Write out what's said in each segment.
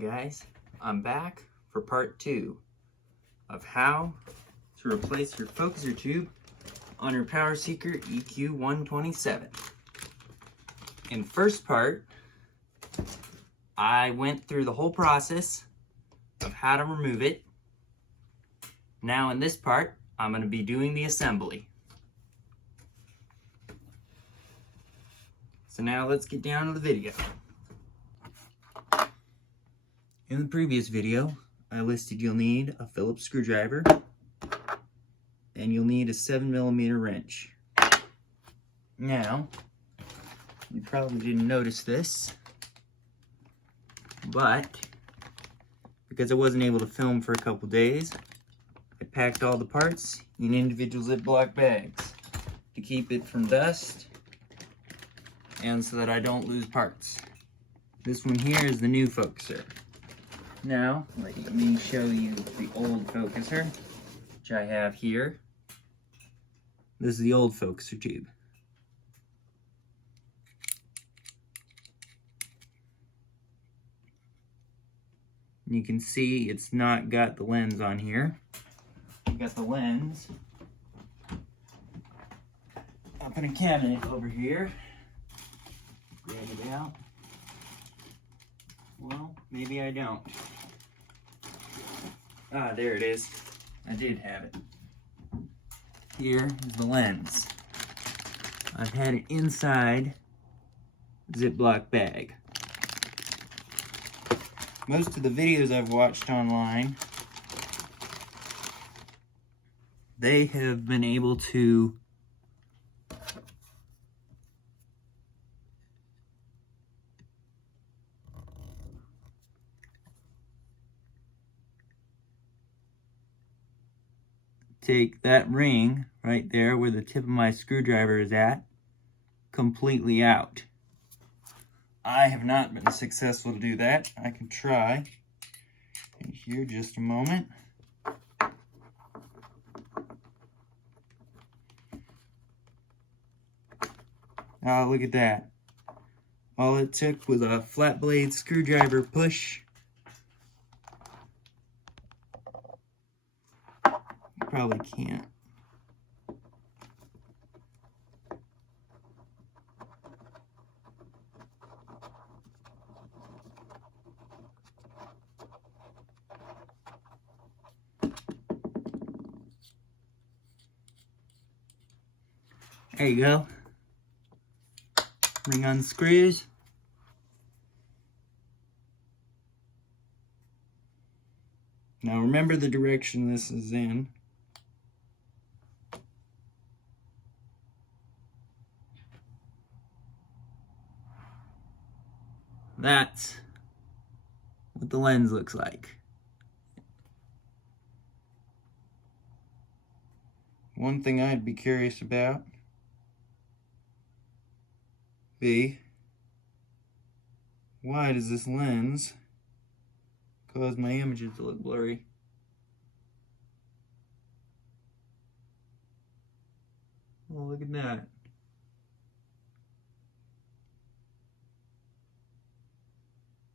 guys, I'm back for part 2 of how to replace your focuser tube on your Power Seeker EQ127. In first part, I went through the whole process of how to remove it. Now in this part, I'm going to be doing the assembly. So now let's get down to the video. In the previous video, I listed you'll need a Phillips screwdriver and you'll need a 7mm wrench. Now, you probably didn't notice this, but because I wasn't able to film for a couple days, I packed all the parts in individual Ziploc bags to keep it from dust and so that I don't lose parts. This one here is the new focuser. Now, let me show you the old focuser, which I have here. This is the old focuser tube. You can see it's not got the lens on here. I've got the lens up in a cabinet over here. Grab it out. Well, maybe I don't. Ah, there it is. I did have it. Here is the lens. I've had it inside Ziploc bag. Most of the videos I've watched online, they have been able to take that ring right there where the tip of my screwdriver is at completely out. I have not been successful to do that. I can try. In here, just a moment. Oh, look at that. All it took was a flat blade screwdriver push. You probably can't. There you go. Ring unscrews. Now remember the direction this is in. That's what the lens looks like. One thing I'd be curious about why does this lens cause my images to look blurry? Oh, look at that.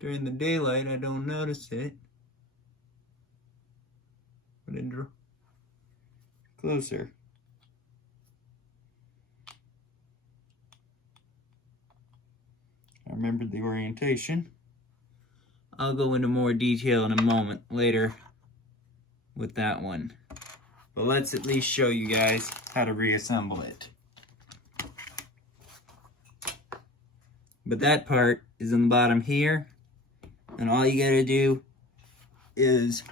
During the daylight, I don't notice it. But it draws closer. I remembered the orientation. I'll go into more detail in a moment later with that one. But let's at least show you guys how to reassemble it. But that part is in the bottom here. And all you gotta do is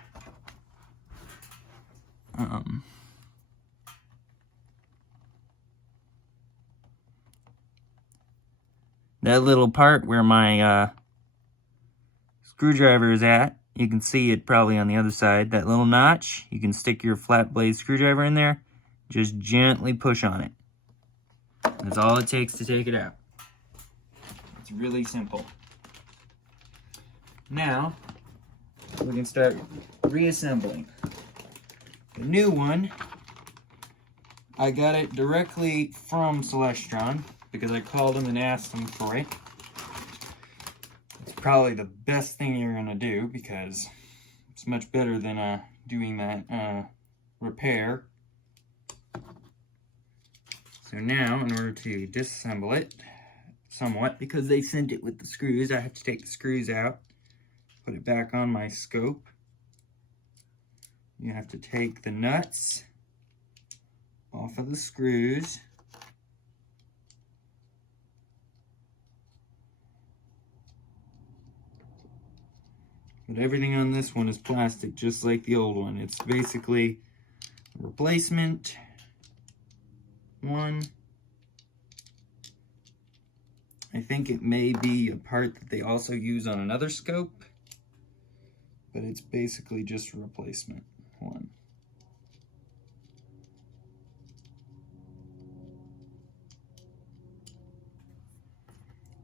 that little part where my screwdriver is at, you can see it probably on the other side. That little notch, you can stick your flat blade screwdriver in there. Just gently push on it. That's all it takes to take it out. It's really simple. Now, we can start reassembling. The new one, I got it directly from Celestron because I called them and asked them for it. It's probably the best thing you're gonna do, because it's much better than doing that repair. So now, in order to disassemble it somewhat, because they sent it with the screws, I have to take the screws out, put it back on my scope. You have to take the nuts off of the screws. But everything on this one is plastic, just like the old one. It's basically a replacement one. I think it may be a part that they also use on another scope, but it's basically just a replacement one.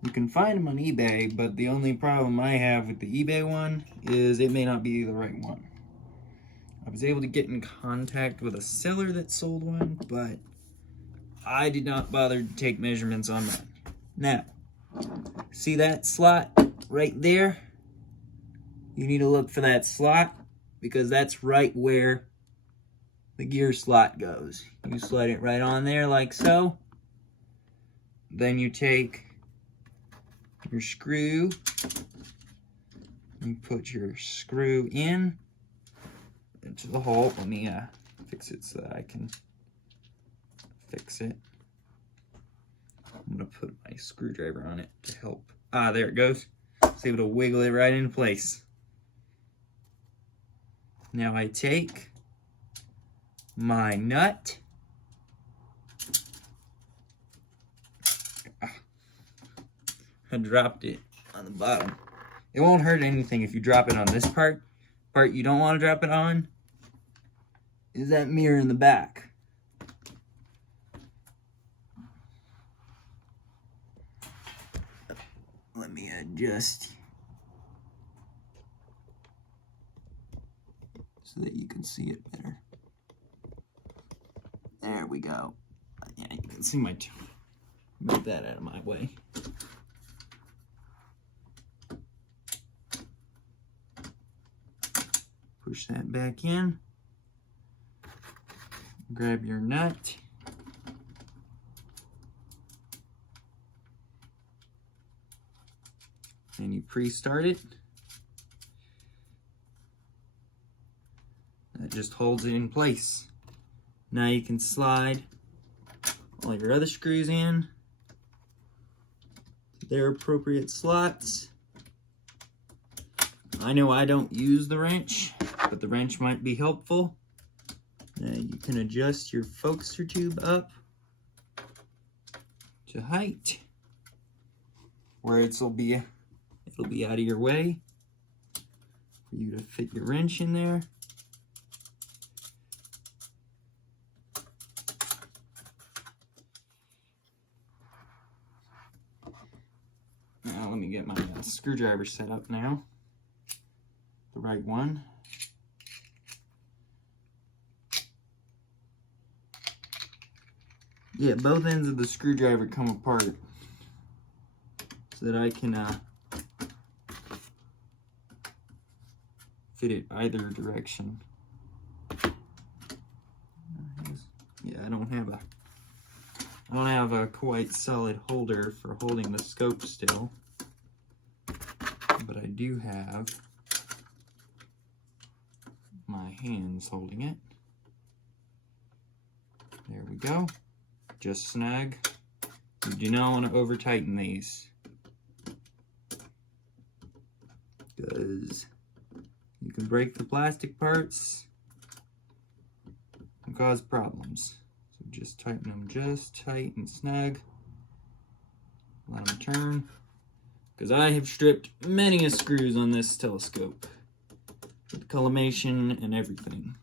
You can find them on eBay, but the only problem I have with the eBay one is it may not be the right one. I was able to get in contact with a seller that sold one, but I did not bother to take measurements on that. Now, see that slot right there? You need to look for that slot, because that's right where the gear slot goes. You slide it right on there like so. Then you take your screw, you put your screw in into the hole. Let me fix it so that I can fix it. I'm gonna put my screwdriver on it to help. Ah, there it goes. It's able to wiggle it right into place. Now I take my nut. I dropped it on the bottom. It won't hurt anything if you drop it on this part. Part you don't want to drop it on is that mirror in the back. Let me adjust so that you can see it better. There we go. Yeah, you can see my toe. Move that out of my way. Push that back in. Grab your nut. And you pre-start it. That just holds it in place. Now you can slide all your other screws in to their appropriate slots. I know I don't use the wrench, but the wrench might be helpful. You can adjust your focuser tube up to height where it'll be out of your way for you to fit your wrench in there. Now let me get my screwdriver set up now, the right one. Yeah, both ends of the screwdriver come apart so that I can fit it either direction. Yeah, I don't have a quite solid holder for holding the scope still, but I do have my hands holding it. There we go. Just snug. You do not want to over tighten these, because you can break the plastic parts and cause problems. So just tighten them just tight and snug. Let them turn, because I have stripped many a screws on this telescope with collimation and everything.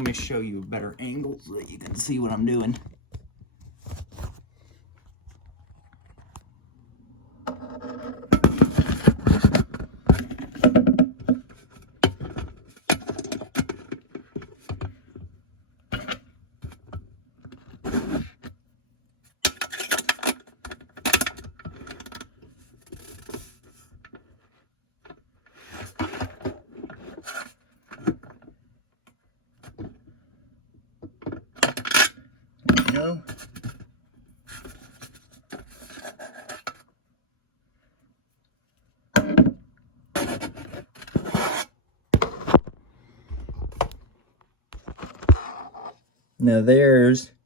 Let me show you a better angle so that you can see what I'm doing. There we go. Now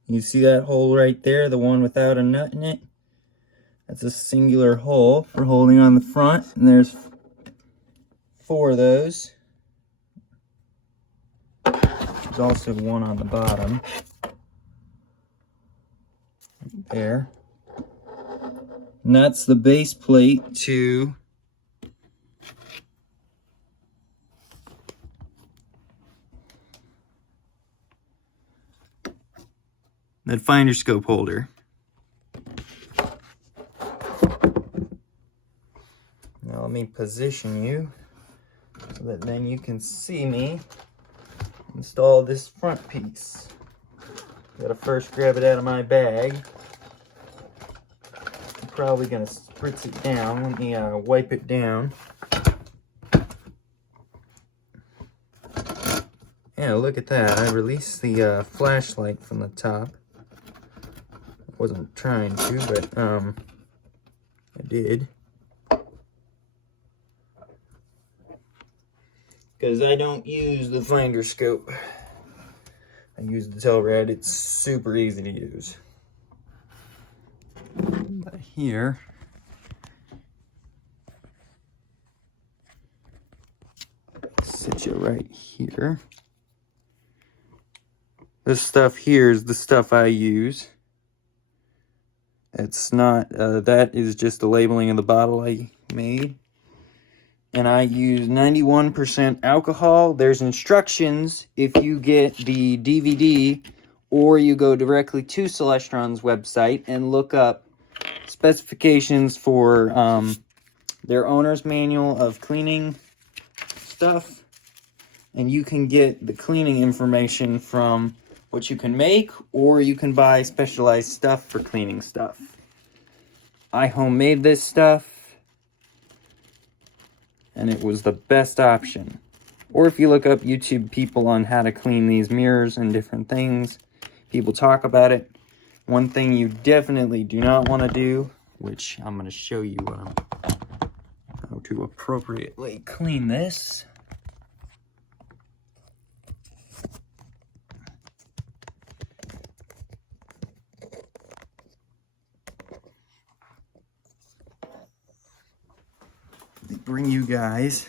you see that hole right there, the one without a nut in it? That's a singular hole for holding on the front, and there's 4 of those. There's also one on the bottom. There. And that's the base plate to that finder scope holder. Now let me position you so that then you can see me install this front piece. Gotta first grab it out of my bag. I'm probably gonna spritz it down. Let me wipe it down. Yeah, look at that. I released the flashlight from the top. Wasn't trying to, but I did. Because I don't use the finder scope. I use the Telrad. It's super easy to use. But here, sit you right here. This stuff here is the stuff I use. It's not, that is just the labeling of the bottle I made. And I use 91% alcohol. There's instructions if you get the DVD, or you go directly to Celestron's website and look up specifications for their owner's manual of cleaning stuff. And you can get the cleaning information from what you can make, or you can buy specialized stuff for cleaning stuff. I homemade this stuff, and it was the best option. Or if you look up YouTube people on how to clean these mirrors and different things, people talk about it. One thing you definitely do not want to do, which I'm going to show you how to appropriately clean this. Bring you guys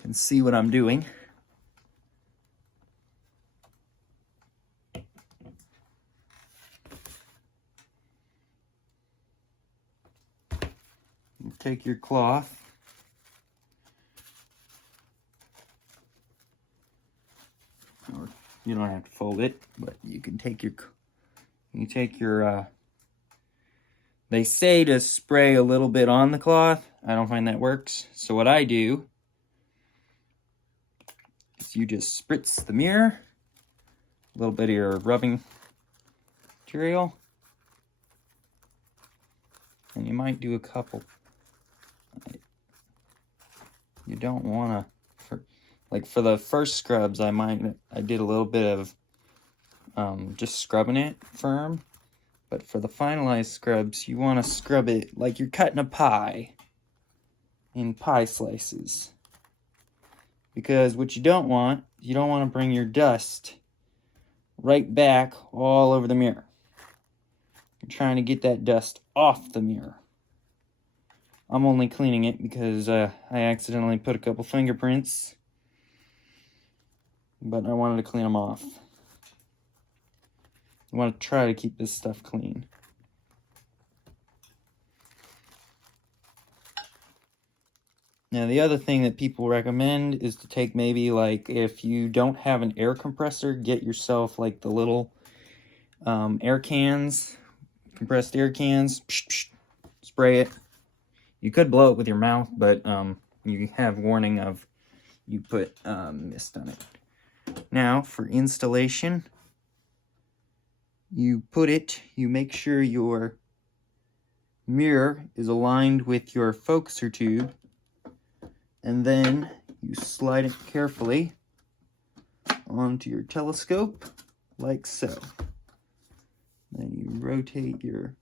can see what I'm doing. You take your cloth, or you don't have to fold it, but you can take your they say to spray a little bit on the cloth. I don't find that works. So what I do is you just spritz the mirror, a little bit of your rubbing material, and you might do a couple. You don't want to, for the first scrubs, I did a little bit of just scrubbing it firm. But for the finalized scrubs, you want to scrub it like you're cutting a pie in pie slices. Because what you don't want to bring your dust right back all over the mirror. You're trying to get that dust off the mirror. I'm only cleaning it because I accidentally put a couple fingerprints, but I wanted to clean them off. I want to try to keep this stuff clean. Now, the other thing that people recommend is to take maybe, like, if you don't have an air compressor, get yourself, like, the little air cans, compressed air cans, spray it. You could blow it with your mouth, but you have warning of you put mist on it. Now, for installation, you make sure your mirror is aligned with your focuser tube, and then you slide it carefully onto your telescope, like so. Then you rotate your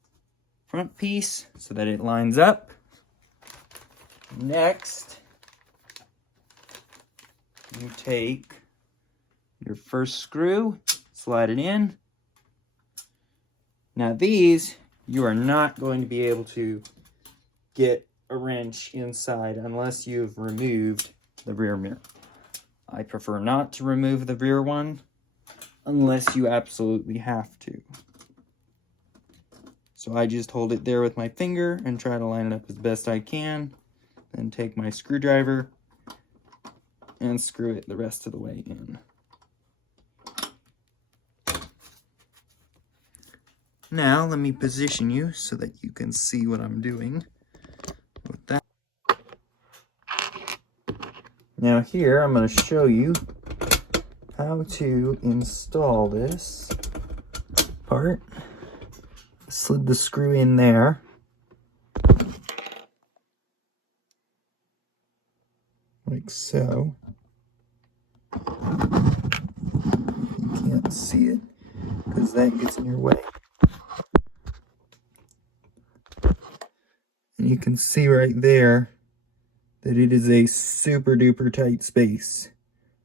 front piece so that it lines up. Next, you take your first screw, slide it in. Now these, you are not going to be able to get a wrench inside unless you've removed the rear mirror. I prefer not to remove the rear one unless you absolutely have to. So I just hold it there with my finger and try to line it up as best I can. Then take my screwdriver and screw it the rest of the way in. Now let me position you so that you can see what I'm doing with that. Now here I'm going to show you how to install this part. Slid the screw in there. Like so. You can't see it because that gets in your way. And you can see right there that it is a super duper tight space.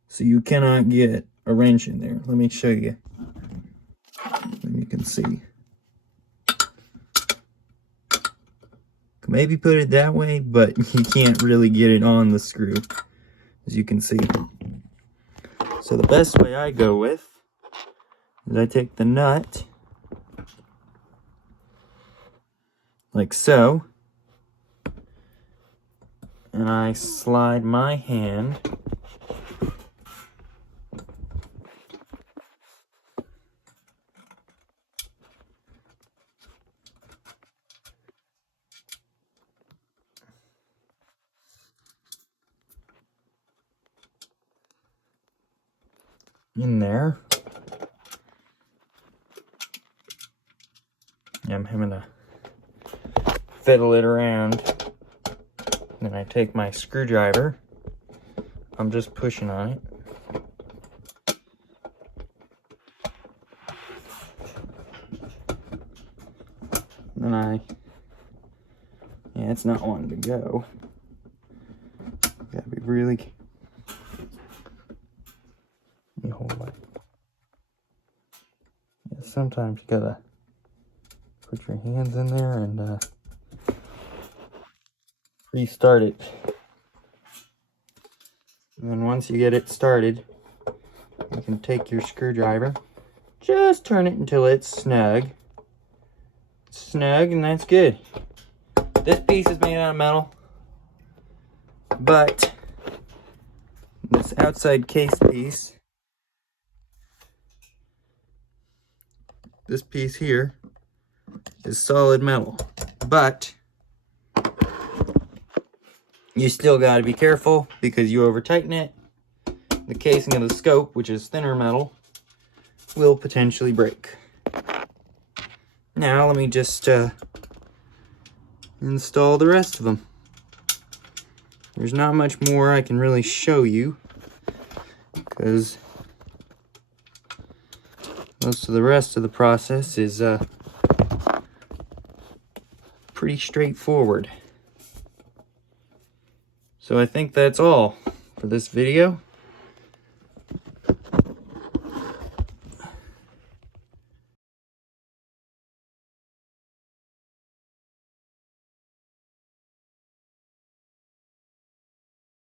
So you cannot get a wrench in there. Let me show you. And you can see. Maybe put it that way, but you can't really get it on the screw, as you can see. So the best way I go with is I take the nut, like so, and I slide my hand in there. I'm having to fiddle it around. Then I take my screwdriver. I'm just pushing on it. Then yeah, it's not wanting to go. Gotta be really. Let me hold it. Yeah, sometimes you gotta put your hands in there and restart it. And then once you get it started, you can take your screwdriver, just turn it until it's snug. Snug, and that's good. This piece is made out of metal, but this outside case piece, this piece here, is solid metal. But you still got to be careful because you over tighten it. The casing of the scope, which is thinner metal, will potentially break. Now let me just install the rest of them. There's not much more I can really show you because most of the rest of the process is pretty straightforward. So I think that's all for this video.